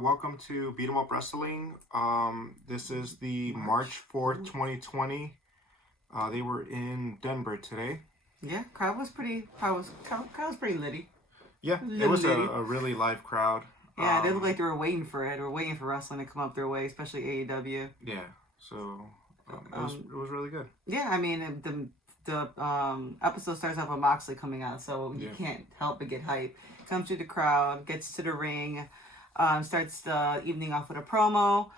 Welcome to Beat 'em Up Wrestling. This is the March 4th, 2020. They were in Denver today. Yeah, crowd was pretty litty. Yeah, it was a really live crowd. Yeah, they looked like they were waiting for it, or waiting for wrestling to come up their way, especially AEW. Yeah, so it was really good. Yeah, I mean the episode starts off with Moxley coming out, so you can't help but get hype. Comes to the crowd, gets to the ring, starts the evening off with a promo.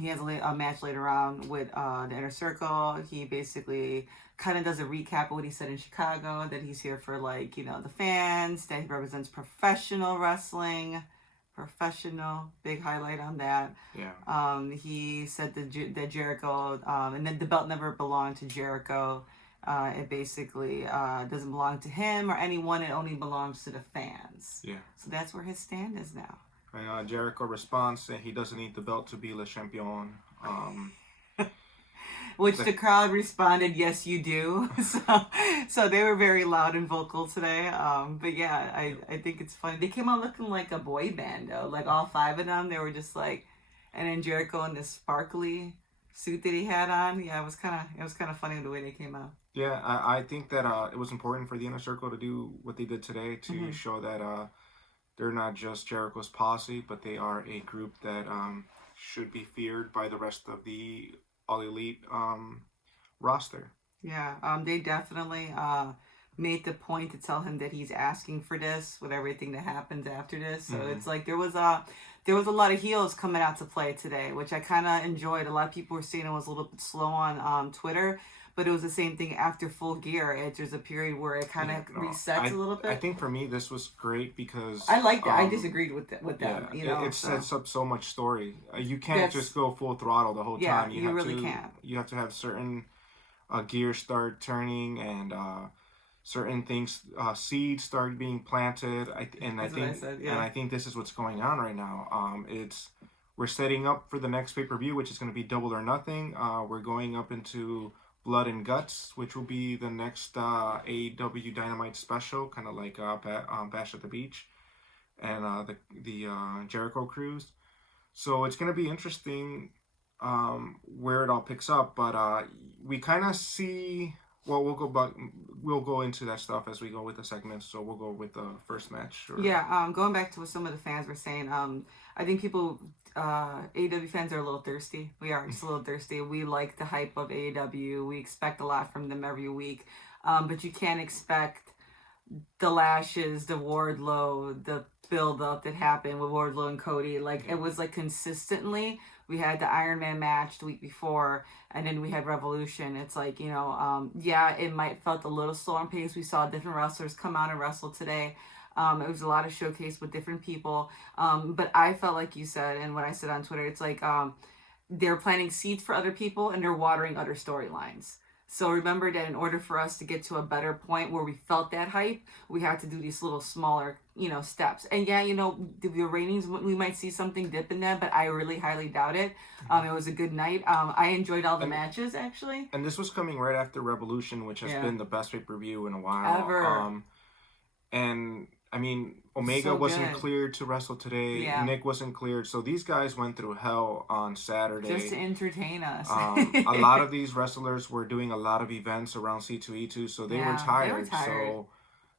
He has a match later on with the Inner Circle. He basically kind of does a recap of what he said in Chicago, that he's here for the fans, that he represents professional wrestling. Professional, big highlight on that. Yeah. He said that Jericho, and then the belt never belonged to Jericho. It basically doesn't belong to him or anyone. It only belongs to the fans. Yeah. So that's where his stand is now. And Jericho responds saying he doesn't need the belt to be Le Champion. Which the crowd responded, yes, you do. So they were very loud and vocal today. But yeah, I think it's funny. They came out looking like a boy band, though. Like all five of them, they were just like, and then Jericho in this sparkly suit that he had on. Yeah, it was kind of funny the way they came out. Yeah, I think that it was important for the Inner Circle to do what they did today to show that they're not just Jericho's posse, but they are a group that should be feared by the rest of the All Elite roster. Yeah, they definitely made the point to tell him that he's asking for this with everything that happens after this. So it's like there was a lot of heels coming out to play today, which I kind of enjoyed. A lot of people were saying it was a little bit slow on Twitter. But it was the same thing after Full Gear. There's a period where it kind of resets a little bit. I think for me, this was great because I liked it. I disagreed with them. It sets up so much story. You can't just go full throttle the whole time. You really can't. You have to have certain gears start turning and certain things, seeds start being planted. I think this is what's going on right now. We're setting up for the next pay-per-view, which is going to be Double or Nothing. We're going up into Blood and Guts, which will be the next AEW Dynamite special, kind of like Bash at the Beach, and the Jericho Cruise. So it's going to be interesting where it all picks up, but we kind of see. Well, we'll go into that stuff as we go with the segments. So we'll go with the first match. Going back to what some of the fans were saying, I think people, AEW fans are a little thirsty. We are just a little thirsty. We like the hype of AEW. We expect a lot from them every week. But you can't expect the lashes, the Wardlow, the build-up that happened with Wardlow and Cody. It was consistently. We had the Iron Man match the week before, and then we had Revolution. It's it might felt a little slow on pace. We saw different wrestlers come out and wrestle today. It was a lot of showcase with different people. But I felt like you said, and what I said on Twitter, it's they're planting seeds for other people and they're watering other storylines. So remember that in order for us to get to a better point where we felt that hype, we had to do these little smaller, steps. And the ratings, we might see something dip in that, but I really highly doubt it. It was a good night. I enjoyed all the matches, actually. And this was coming right after Revolution, which has been the best pay-per-view in a while. Ever. And I mean, Omega wasn't cleared to wrestle today. Yeah. Nick wasn't cleared. So these guys went through hell on Saturday. Just to entertain us. A lot of these wrestlers were doing a lot of events around C2E2, so they were tired. So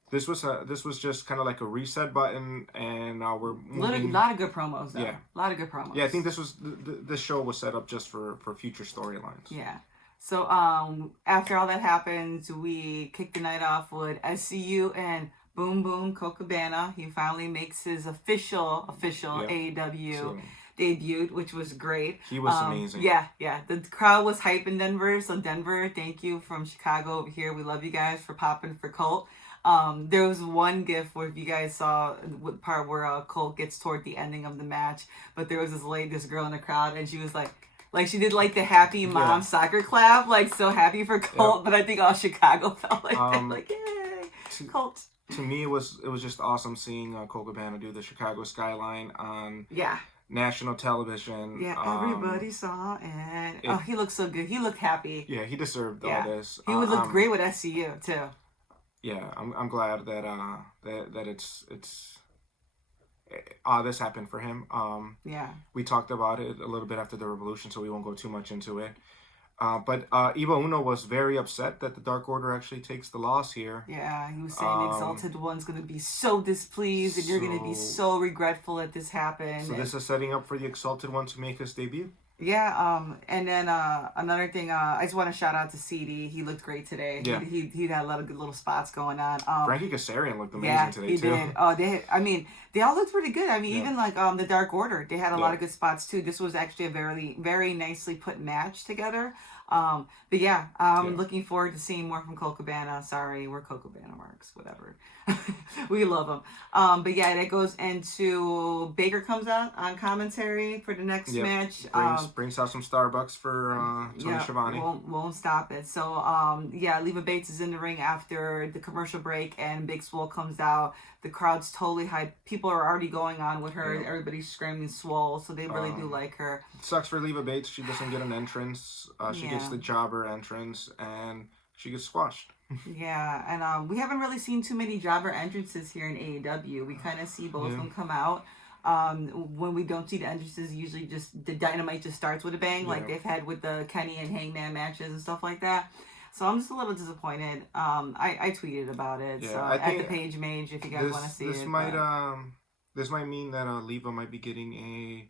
this was just kind of like a reset button, and now we're moving. A lot of good promos, though. Yeah. A lot of good promos. Yeah, I think this show was set up just for future storylines. Yeah. So after all that happens, we kick the night off with SCU and Boom Boom Colt Cabana. He finally makes his official AEW debut, which was great. He was amazing. Yeah. The crowd was hype in Denver. So Denver, thank you from Chicago over here. We love you guys for popping for Colt. There was one gif where you guys saw the part where Colt gets toward the ending of the match, but there was this girl in the crowd, and she was like she did the happy mom soccer clap, so happy for Colt. But I think all Chicago felt like that, yay, Colt. To me, it was just awesome seeing Colt Cabana do the Chicago skyline on national television. Yeah, everybody saw it. He looked so good. He looked happy. Yeah, he deserved all this. He would look great with SCU too. Yeah, I'm glad that it's this happened for him. Yeah. We talked about it a little bit after the Revolution, so we won't go too much into it. But Evil Uno was very upset that the Dark Order actually takes the loss here. Yeah, he was saying Exalted One's going to be so displeased, and you're going to be so regretful that this happened. So this is setting up for the Exalted One to make his debut? Yeah, and then another thing, I just want to shout out to CD. He looked great today. Yeah. He had a lot of good little spots going on. Frankie Kazarian looked amazing today, he too. Did. Oh, they all looked pretty good. I mean, even like the Dark Order, they had a lot of good spots too. This was actually a very, very nicely put match together. But yeah, I'm looking forward to seeing more from Colt Cabana. Sorry, we're Colt Cabana marks, whatever. We love him. But yeah, that goes into Baker comes out on commentary for the next match. Brings out some Starbucks for Tony Schiavone. Won't stop it. So Leva Bates is in the ring after the commercial break, and Big Swole comes out. The crowd's totally hyped. People are already going on with her. Yeah. Everybody's screaming Swole, so they really do like her. It sucks for Leva Bates. She doesn't get an entrance. She gets the jobber entrance, and she gets squashed. Yeah, and we haven't really seen too many jobber entrances here in AEW. We kind of see both of them come out. When we don't see the entrances, usually just the Dynamite just starts with a bang, like they've had with the Kenny and Hangman matches and stuff like that. So I'm just a little disappointed. I tweeted about it. Yeah, so at the Page Mage, if you guys want to see this might mean that Leva might be getting a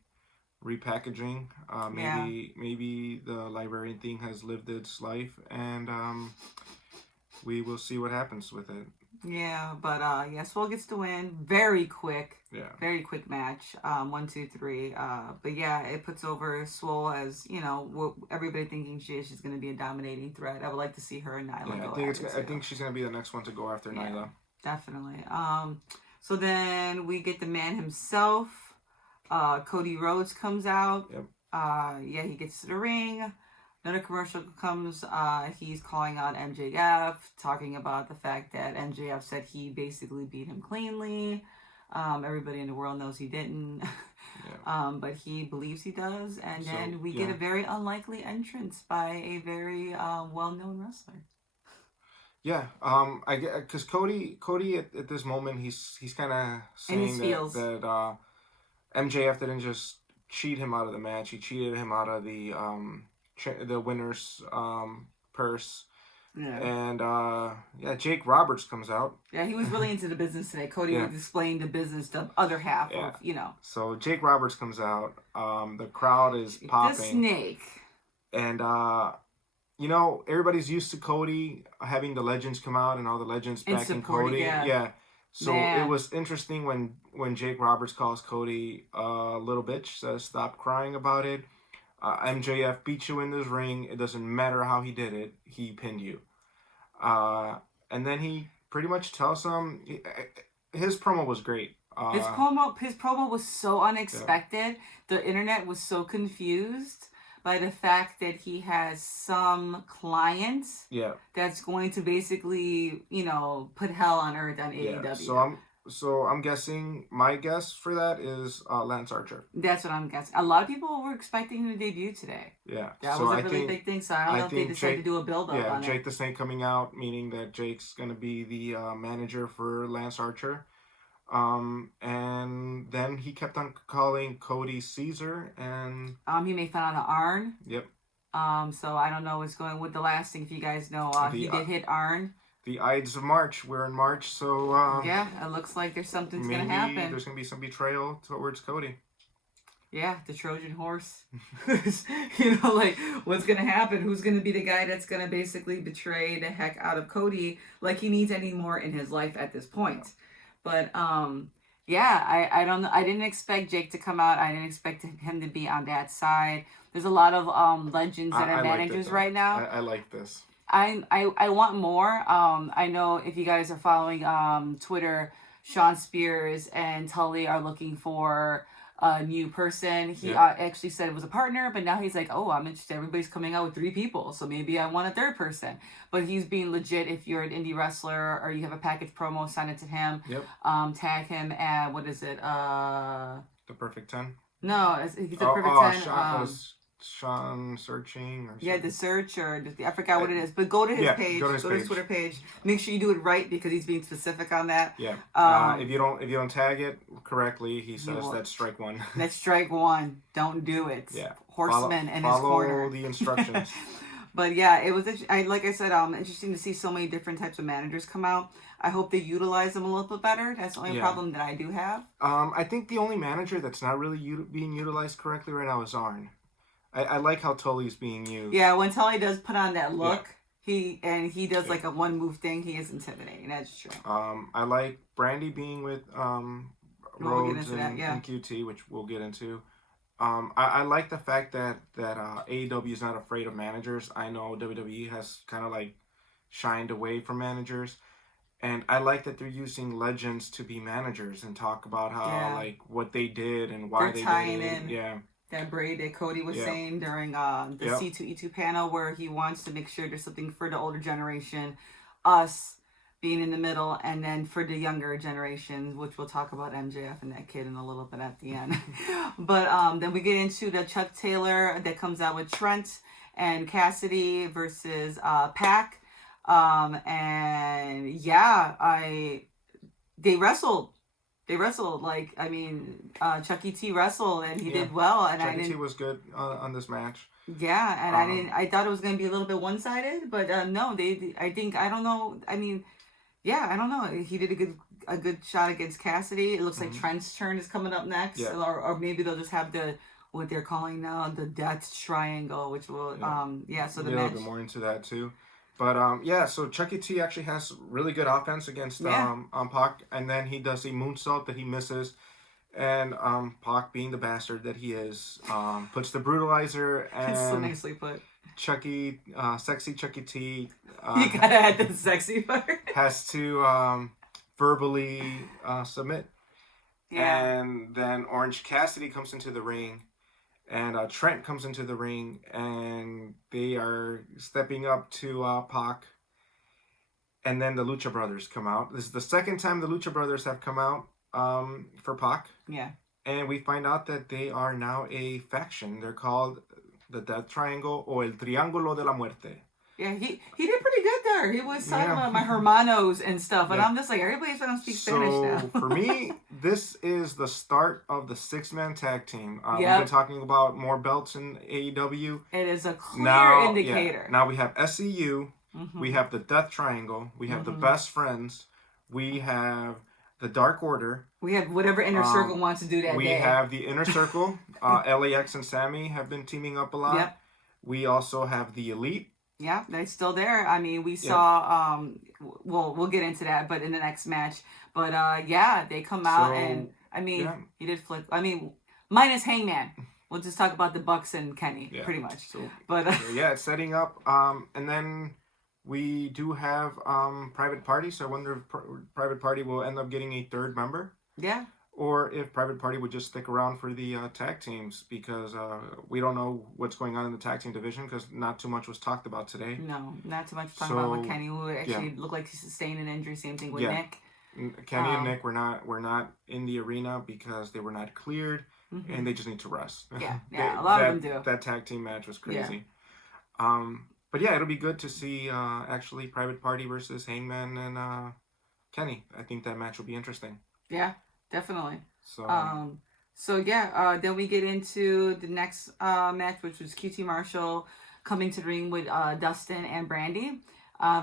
repackaging. Maybe the librarian thing has lived its life, and we will see what happens with it. Yeah, but Swole gets the win. Very quick. Yeah. Very quick match. 1, 2, 3. But yeah, it puts over Swole as, what everybody thinking she's going to be a dominating threat. I would like to see her and Nyla go I think she's going to be the next one to go after Nyla. Definitely. So then we get the man himself. Cody Rhodes comes out. Yep. He gets to the ring. Another commercial comes. He's calling out MJF, talking about the fact that MJF said he basically beat him cleanly. Everybody in the world knows he didn't. But he believes he does. And then we get a very unlikely entrance by a very well-known wrestler. Yeah, because Cody at this moment he's kind of saying that MJF didn't just cheat him out of the match; he cheated him out of the winner's purse. Yeah. And Jake Roberts comes out. Yeah, he was really into the business today. Cody was displaying the business, the other half of So Jake Roberts comes out. The crowd is popping. The snake. And everybody's used to Cody having the legends come out and all the legends backing Cody. Yeah. So it was interesting when Jake Roberts calls Cody a little bitch, says stop crying about it. MJF beat you in this ring. It doesn't matter how he did it. He pinned you. And then he pretty much tells him his promo was great. His promo was so unexpected. Yeah. The internet was so confused by the fact that he has some clients that's going to basically, put hell on earth on AEW. So I'm guessing, my guess for that is Lance Archer. That's what I'm guessing. A lot of people were expecting him to debut today. Yeah. That was a really big thing, so I don't know if they decided to do a build-up on Jake the Snake coming out, meaning that Jake's going to be the manager for Lance Archer. And then he kept on calling Cody Caesar, and he made fun of Arn. Yep. So I don't know what's going with the last thing. If you guys know, he did hit Arn. The Ides of March. We're in March, so it looks like there's something's gonna happen. There's gonna be some betrayal towards Cody. Yeah, the Trojan horse. What's gonna happen? Who's gonna be the guy that's gonna basically betray the heck out of Cody, like he needs any more in his life at this point? But I don't know. I didn't expect Jake to come out. I didn't expect him to be on that side. There's a lot of legends that are managers right now. I like this. I want more. I know if you guys are following Twitter, Sean Spears and Tully are looking for a new person. He actually said it was a partner, but now he's like, oh, I'm interested. Everybody's coming out with 3 people, so maybe I want a 3rd person. But he's being legit. If you're an indie wrestler or you have a package promo, send it to him. Yep. Tag him at, what is it? The Perfect 10? No, he's the Perfect 10. Sean Searching or something. Yeah, the search or I forgot what it is, but go to his page. Go to his Twitter page. Make sure you do it right because he's being specific on that. Yeah. If you don't tag it correctly, he says that's strike one. That's strike one. Don't do it. Yeah. Horseman in his corner. Follow the instructions. But yeah, it was like I said, interesting to see so many different types of managers come out. I hope they utilize them a little bit better. That's the only problem that I do have. I think the only manager that's not really being utilized correctly right now is Arn. I like how Tully's being used. Yeah, when Tully does put on that look, he does like a one move thing. He is intimidating. That's true. I like Brandy being with Rhodes and QT, which we'll get into. I like the fact that AEW is not afraid of managers. I know WWE has kind of like shined away from managers, and I like that they're using legends to be managers and talk about how like what they did and why they did it. Yeah. That braid that Cody was saying during the C2E2 panel, where he wants to make sure there's something for the older generation, us being in the middle, and then for the younger generations, which we'll talk about MJF and that kid in a little bit at the end. But then we get into the Chuck Taylor that comes out with Trent and Cassidy versus Pac. And yeah, they wrestled. They wrestled, like, I mean, Chucky T wrestled, and he did well. And Chucky T was good on this match. Yeah, and I thought it was going to be a little bit one-sided, but no, I don't know. I mean, yeah, I don't know. He did a good shot against Cassidy. It looks like Trent's turn is coming up next, or maybe they'll just have what they're calling now the Death Triangle, which will, so the match. A little bit more into that too. But so Chucky T actually has really good offense against Pac, and then he does a moonsault that he misses, and Pac, being the bastard that he is, puts the brutalizer, and it's so nicely put. Sexy Chucky T. You gotta add the sexy part. Has to verbally submit, and then Orange Cassidy comes into the ring. And Trent comes into the ring, and they are stepping up to Pac. And then the Lucha Brothers come out. This is the second time the Lucha Brothers have come out for Pac. Yeah. And we find out that they are now a faction. They're called the Death Triangle, or El Triángulo de la Muerte. Yeah, he did pretty good there. He was talking about my hermanos and stuff, and I'm just like, everybody's trying to speak Spanish now. So for me, this is the start of the 6-man tag team. We've been talking about more belts in AEW. It is a clear indicator. Yeah. Now we have SCU, we have the Death Triangle, we have the Best Friends, we have the Dark Order. We have whatever Inner Circle wants to do that day. We have the Inner Circle. LAX and Sammy have been teaming up a lot. Yep. We also have the Elite. Yeah, they're still there. I mean, we saw, we'll get into that, but in the next match. But, they come out, and, I mean, he did flip. I mean, minus Hangman. We'll just talk about the Bucks and Kenny, pretty much. So, but it's setting up. And then we do have Private Party, so I wonder if Private Party will end up getting a third member. Yeah. Or if Private Party would just stick around for the tag teams, because we don't know what's going on in the tag team division, because not too much was talked about today. No, not too much talking about with Kenny, who actually looked like he sustained an injury. Same thing with Nick. Kenny and Nick were not in the arena because they were not cleared, and they just need to rest. Yeah, a lot of them do. That tag team match was crazy. Yeah. But yeah, it'll be good to see actually Private Party versus Hangman and Kenny. I think that match will be interesting. Yeah. Definitely. Then we get into the next match, which was QT Marshall coming to the ring with Dustin and Brandy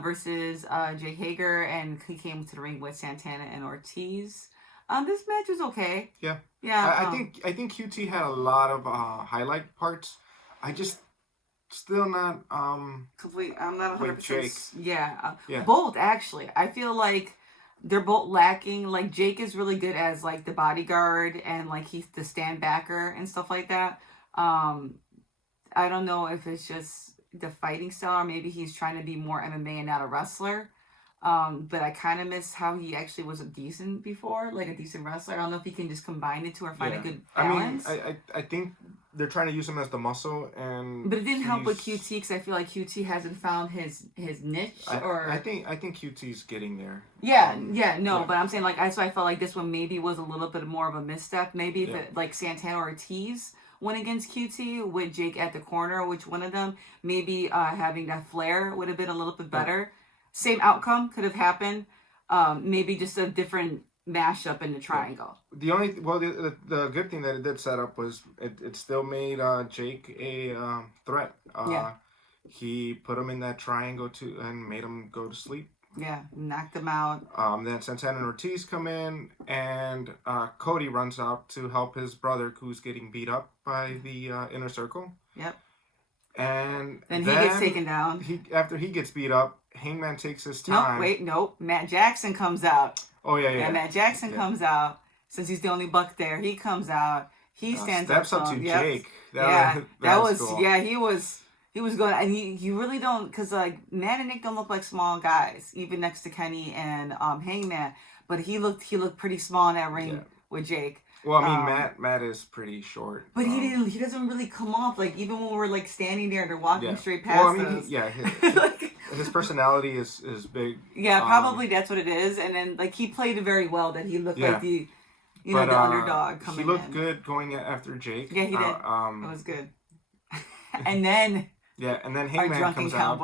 versus Jay Hager, and he came to the ring with Santana and Ortiz. This match was okay. Yeah. I think QT had a lot of highlight parts. I just still not complete. I'm not 100%. Jake. Yeah. Both actually. I feel like they're both lacking. Like, Jake is really good as, like, the bodyguard and, like, he's the stand backer and stuff like that. I don't know if it's just the fighting style, or maybe he's trying to be more MMA and not a wrestler. But I kind of miss how he actually was a decent wrestler. I don't know if he can just combine the two or find a good balance. I mean, I think they're trying to use him as the muscle, but it didn't help with QT, because I feel like QT hasn't found his niche. I think QT's getting there. But I'm saying, like, I felt like this one maybe was a little bit more of a misstep. Maybe if Santana Ortiz went against QT with Jake at the corner, which one of them maybe having that flair would have been a little bit better. Same outcome could have happened. Maybe just a different mashup in the triangle. The only the good thing that it did set up was it still made Jake a threat. He put him in that triangle and made him go to sleep. Yeah, knocked him out. Then Santana and Ortiz come in, and Cody runs out to help his brother, who's getting beat up by the Inner Circle. Yep. And then he gets taken down. After he gets beat up, Hangman takes his time. Nope. Matt Jackson comes out. Oh, yeah. Yeah, Matt Jackson comes out. Since he's the only buck there, he comes out. He stands steps up to Yep. Jake. That was cool. Yeah, he was going, and you really don't, because like Matt and Nick don't look like small guys, even next to Kenny and Hangman. But he looked pretty small in that ring with Jake. Well, I mean, Matt is pretty short. But he doesn't really come off, like, even when we're like standing there, they're walking straight past us. His personality is big. Yeah, probably that's what it is. And then like he played it very well, that he looked like the the underdog coming in. He looked good going after Jake. Yeah, he did. It was good. And then and then Hangman comes out,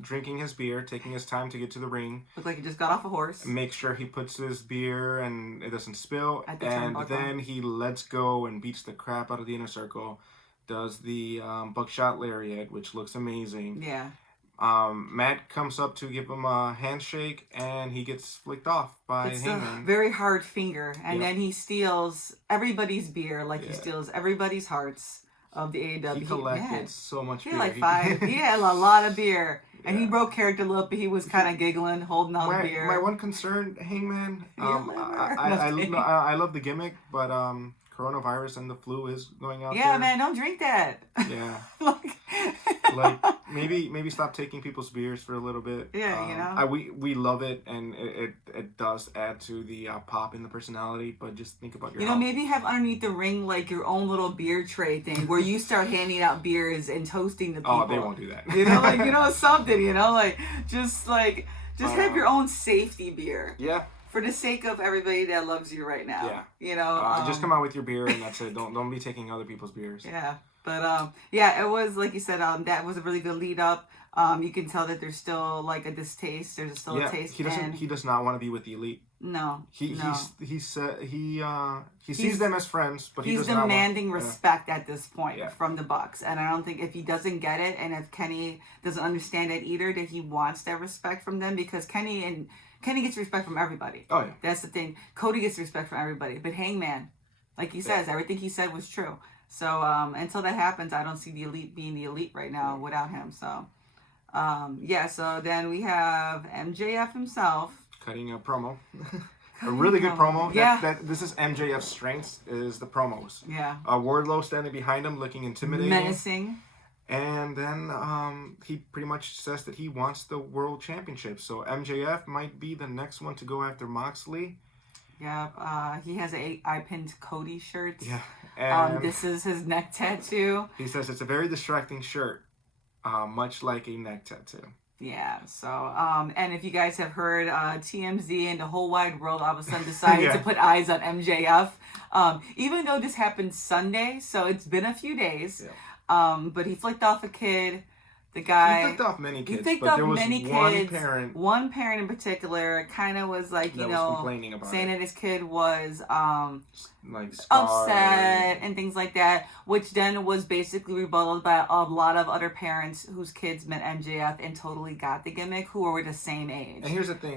drinking his beer, taking his time to get to the ring. Looked like he just got off a horse. Make sure he puts his beer and it doesn't spill. And then he lets go and beats the crap out of the Inner Circle. Does the buckshot lariat, which looks amazing. Yeah. Matt comes up to give him a handshake, and he gets flicked off by Hangman. A very hard finger. And then he steals everybody's beer, like he steals everybody's hearts of the AEW. He collected so much beer. He had like 5. He had a lot of beer. And he broke character a little bit. He was kind of giggling, holding on the beer. My one concern, Hangman, I love the gimmick, but coronavirus and the flu is going out there. Yeah, man, don't drink that. Yeah. like maybe stop taking people's beers for a little bit. Yeah, we love it, and it does add to the pop in the personality, but just think about your health. Maybe have underneath the ring like your own little beer tray thing where you start handing out beers and toasting the people. Oh, they won't do that. Something, just have your own safety beer. Yeah. For the sake of everybody that loves you right now. Yeah. Just come out with your beer, and that's it. Don't be taking other people's beers. Yeah. But it was, like you said, that was a really good lead up. You can tell that there's still like a distaste. There's still a taste. He does not want to be with the Elite. No. He sees them as friends, but he's demanding respect at this point from the Bucks. And I don't think, if he doesn't get it, and if Kenny doesn't understand it either, that he wants that respect from them, because Kenny gets respect from everybody. Oh, yeah. That's the thing. Cody gets respect from everybody. But Hangman, like he says, everything he said was true. So until that happens, I don't see the Elite being the Elite right now without him. So, so then we have MJF himself. Cutting a promo. A really good promo. Yeah. This is MJF's strengths, is the promos. Yeah. Wardlow standing behind him, looking intimidating. Menacing. And then he pretty much says that he wants the world championship. So MJF might be the next one to go after Moxley. Yeah, he has I pinned Cody shirt. Yeah. And this is his neck tattoo. He says it's a very distracting shirt, much like a neck tattoo. Yeah, so, and if you guys have heard, TMZ and the whole wide world all of a sudden decided to put eyes on MJF. Even though this happened Sunday, so it's been a few days. Yeah. But he flicked off a kid. The guy... He flicked off many kids, One parent in particular kind of was like, complaining about saying that his kid was upset and things like that, which then was basically rebutted by a lot of other parents whose kids met MJF and totally got the gimmick, who were the same age. And here's the thing,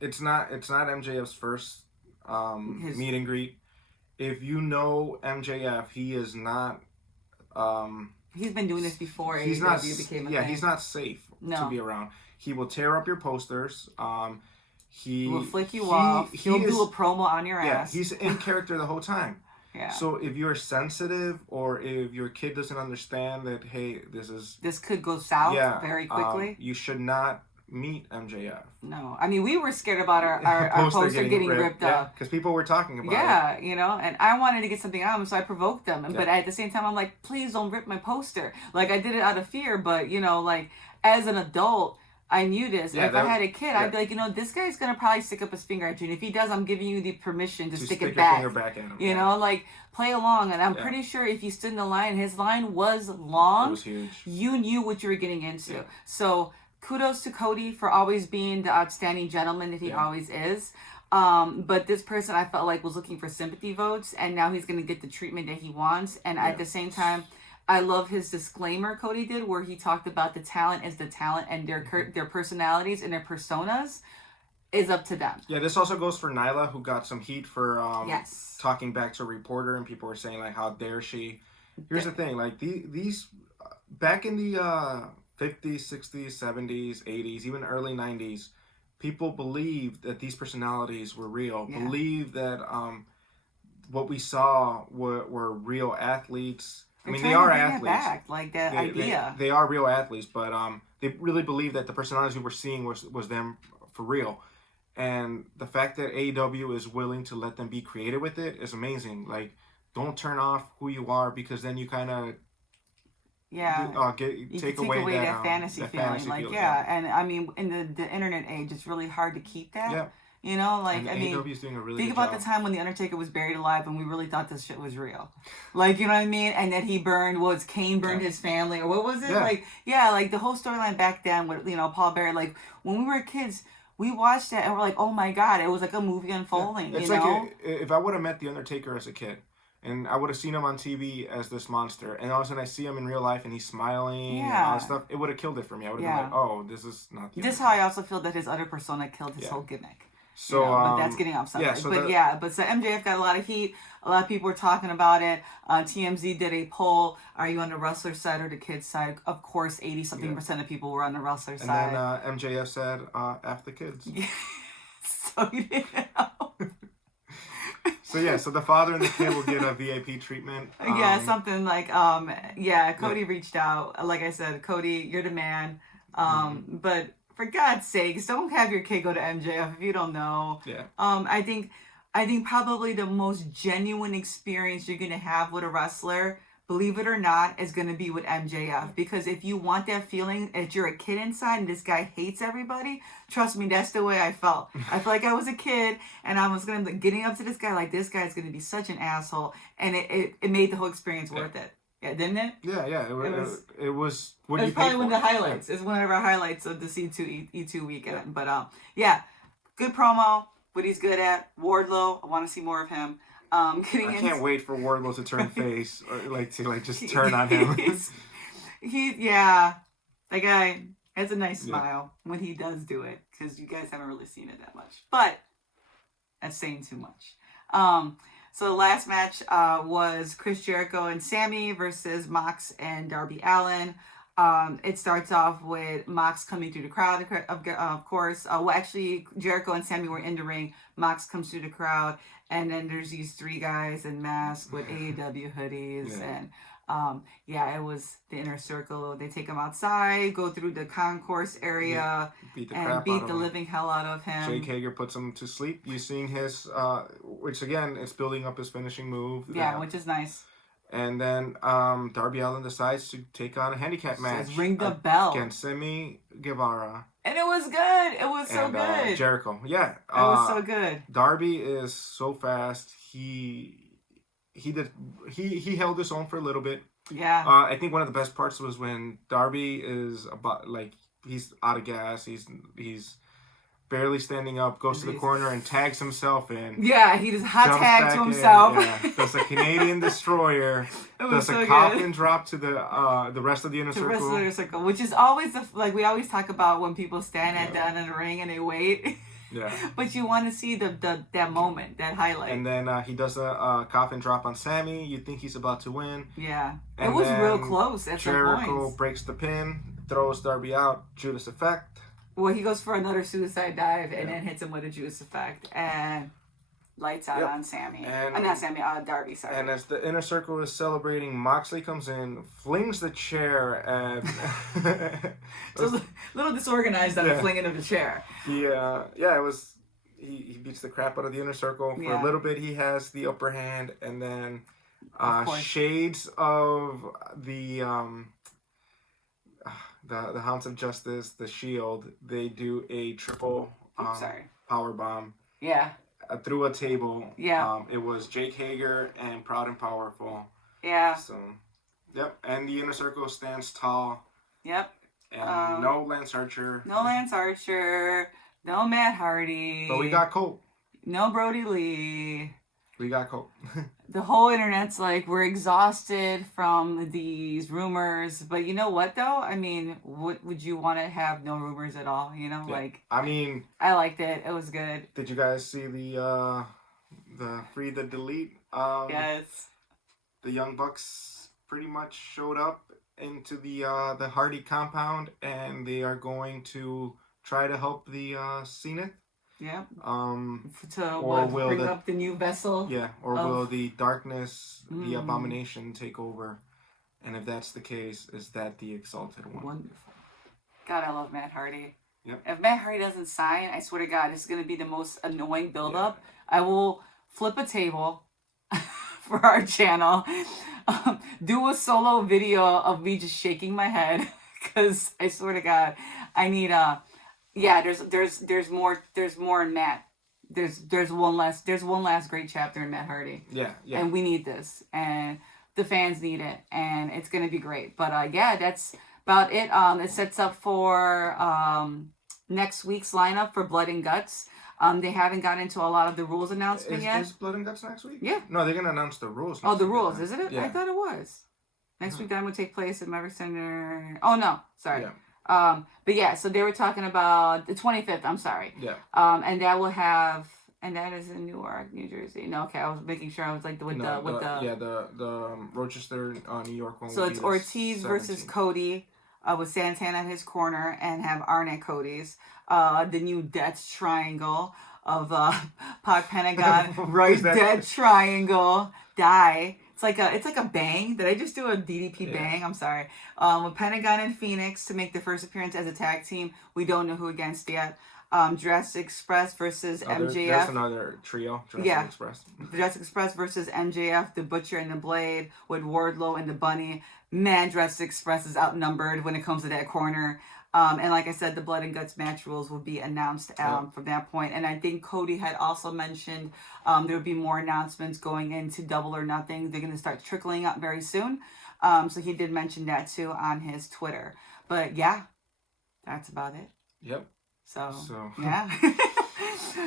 it's not MJF's first meet and greet. If you know MJF, he is not... He's been doing this before he's AEW became a thing. He's not safe to be around. He will tear up your posters. He will flick you off. He'll do a promo on your ass. Yeah, he's in character the whole time. Yeah. So if you're sensitive, or if your kid doesn't understand that, hey, this could go south very quickly, you should not meet MJF. No, I mean, we were scared about our poster getting ripped up. Because people were talking about it. Yeah, and I wanted to get something out of them, so I provoked them. But at the same time, I'm like, please don't rip my poster. Like, I did it out of fear, but, as an adult, I knew this. If I had a kid, I'd be like, this guy's going to probably stick up his finger at you. And if he does, I'm giving you the permission to stick it back. Your finger back at him. You know, like, play along. And I'm pretty sure if you stood in the line, his line was long. It was huge. You knew what you were getting into. Yeah. So kudos to Cody for always being the outstanding gentleman that he always is. But this person I felt like was looking for sympathy votes, and now he's going to get the treatment that he wants. And at the same time, I love his disclaimer Cody did, where he talked about the talent is the talent, and their personalities and their personas is up to them. Yeah, this also goes for Nyla, who got some heat for talking back to a reporter, and people were saying, like, how dare she? Here's the thing, like, these back in the 50s, 60s, 70s, 80s, even early 90s, people believed that these personalities were real, believed that what we saw were real athletes. They are athletes. Back, like that idea. They are real athletes, but they really believe that the personalities we were seeing was them for real. And the fact that AEW is willing to let them be creative with it is amazing. Like, don't turn off who you are, because then you kind of take away that fantasy feeling. Like, and I mean, in the internet age, it's really hard to keep that. Yeah. You know, like, I mean, AEW's doing a really think about the time when The Undertaker was buried alive and we really thought this shit was real. Like, you know what I mean? And that he burned, Kane burned his family, or what was it? Like the whole storyline back then with, Paul Bearer, like, when we were kids, we watched that and we're like, oh my God, it was like a movie unfolding, It's like if I would have met The Undertaker as a kid, and I would have seen him on TV as this monster, and all of a sudden I see him in real life and he's smiling and all that stuff, it would have killed it for me. I would have been like, oh, this is not the This is how I also feel that his other persona killed his whole gimmick. So, but that's getting off subject. So MJF got a lot of heat. A lot of people were talking about it. TMZ did a poll. Are you on the wrestler side or the kids side? Of course, 80-something% of people were on the wrestler side. And then MJF said, F the kids. So you didn't know. So the father and the kid will get a VIP treatment. Something like, Cody reached out. Like I said, Cody, you're the man. But for God's sakes, don't have your kid go to MJF if you don't know. Yeah. I think probably the most genuine experience you're gonna have with a wrestler, believe it or not, is gonna be with MJF. Because if you want that feeling that you're a kid inside and this guy hates everybody, trust me, that's the way I felt. I felt like I was a kid and I was gonna be getting up to this guy like, this guy's gonna be such an asshole, and it made the whole experience worth it. Yeah, didn't it? Yeah. It was probably one of the highlights. It's one of our highlights of the E2 weekend. Yeah. But good promo. What he's good at. Wardlow, I want to see more of him. I can't wait for Wardlow to turn face, or to just turn on him. That guy has a nice smile when he does do it, because you guys haven't really seen it that much. But that's saying too much. So the last match was Chris Jericho and Sammy versus Mox and Darby Allin. It starts off with Mox coming through the crowd, of course. Actually, Jericho and Sammy were in the ring. Mox comes through the crowd, and then there's these three guys in masks with AEW hoodies, and it was the Inner Circle. They take him outside, go through the concourse area, beat the living hell out of him. Jake Hager puts him to sleep using his, which again, is building up his finishing move. Yeah, which is nice. And then Darby Allin decides to take on a handicap match. Ring the bell. Against Sammy Guevara. And it was good. It was so good. Jericho. Yeah. It was so good. Darby is so fast. He held his own for a little bit. Yeah. I think one of the best parts was when Darby is he's out of gas. He's barely standing up, goes to the corner and tags himself in. Yeah, he just hot tagged to himself. Does a Canadian destroyer. Does a coffin drop to the rest of the inner circle. The rest of the inner circle, which is always we always talk about when people stand at the end of the ring and they wait. Yeah. But you want to see that moment, that highlight. And then he does a coffin drop on Sammy. You think he's about to win. Yeah. And it was real close at some points. Jericho breaks the pin, throws Darby out, Judas Effect. Well, he goes for another suicide dive and then hits him with a Judas Effect and lights out on Sammy. Not Sammy, Darby, sorry. And as the Inner Circle is celebrating, Moxley comes in, flings the chair, and... It's a little disorganized on the flinging of the chair. It was... He beats the crap out of the Inner Circle. For a little bit, he has the upper hand, and then shades of the... the Hounds of Justice, the Shield, they do a triple power bomb. Yeah. Through a table. Yeah. It was Jake Hager and Proud and Powerful. Yeah. So, yep. And the Inner Circle stands tall. Yep. And no Lance Archer. No Lance Archer. No Matt Hardy. But we got Colt. No Brody Lee. We got Colt. The whole internet's like, we're exhausted from these rumors. But you know what, though? I mean, would you want to have no rumors at all? You know, like... I mean... I liked it. It was good. Did you guys see the Free the Delete? Yes. The Young Bucks pretty much showed up into the Hardy compound, and they are going to try to help the Zenith. Yeah. Bring up the new vessel? Yeah. Or will the darkness, the abomination, take over? And if that's the case, is that the Exalted One? Wonderful. God, I love Matt Hardy. Yep. If Matt Hardy doesn't sign, I swear to God, it's going to be the most annoying build-up. Yeah. I will flip a table for our channel, do a solo video of me just shaking my head, because I swear to God, I need there's more in Matt. There's one last great chapter in Matt Hardy. Yeah. And we need this, and the fans need it, and it's gonna be great. But that's about it. It sets up for next week's lineup for Blood and Guts. They haven't got into a lot of the rules announcement yet. Is Blood and Guts next week? Yeah. No, they're gonna announce the rules. Oh, the rules, isn't it? Yeah. I thought it was. Next week, that would take place at Maverick Center. Oh no, sorry. Yeah. But yeah, so they were talking about the 25th. I'm sorry. Yeah. And that will have, and that is in Newark, New Jersey. No, okay, I was making sure I was like the Rochester, New York one. So it's Ortiz versus Cody, with Santana at his corner, and have Arn at Cody's. The new Death Triangle of Pac Pentagon, right? Death Triangle, die. It's like a bang. Did I just do a DDP bang? I'm sorry. With Pentagon and Phoenix to make their first appearance as a tag team. We don't know who against yet. Jurassic Express versus MJF. There's another trio. Jurassic Express. Jurassic Express versus MJF, the Butcher and the Blade, with Wardlow and the Bunny. Man, Jurassic Express is outnumbered when it comes to that corner. And like I said, the Blood and Guts match rules will be announced from that point. And I think Cody had also mentioned there would be more announcements going into Double or Nothing. They're going to start trickling up very soon. So he did mention that too on his Twitter. But yeah, that's about it. Yep. So yeah.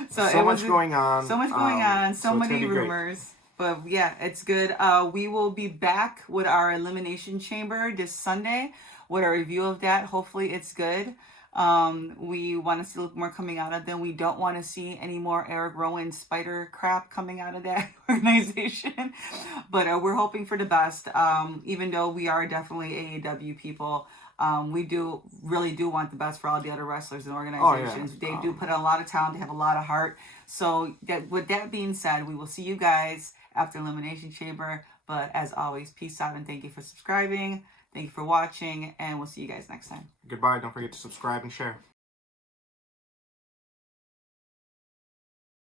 So much going on. So much going on. So many rumors. Great. But yeah, it's good. We will be back with our Elimination Chamber this Sunday with a review of that. Hopefully it's good. We want to see a little more coming out of them. We don't want to see any more Eric Rowan spider crap coming out of that organization. But we're hoping for the best. Even though we are definitely AEW people, we really do want the best for all the other wrestlers and organizations. Oh, yeah. They do put a lot of talent. They have a lot of heart. So with that being said, we will see you guys after Elimination Chamber. But as always, peace out and thank you for subscribing. Thank you for watching, and we'll see you guys next time. Goodbye. Don't forget to subscribe and share.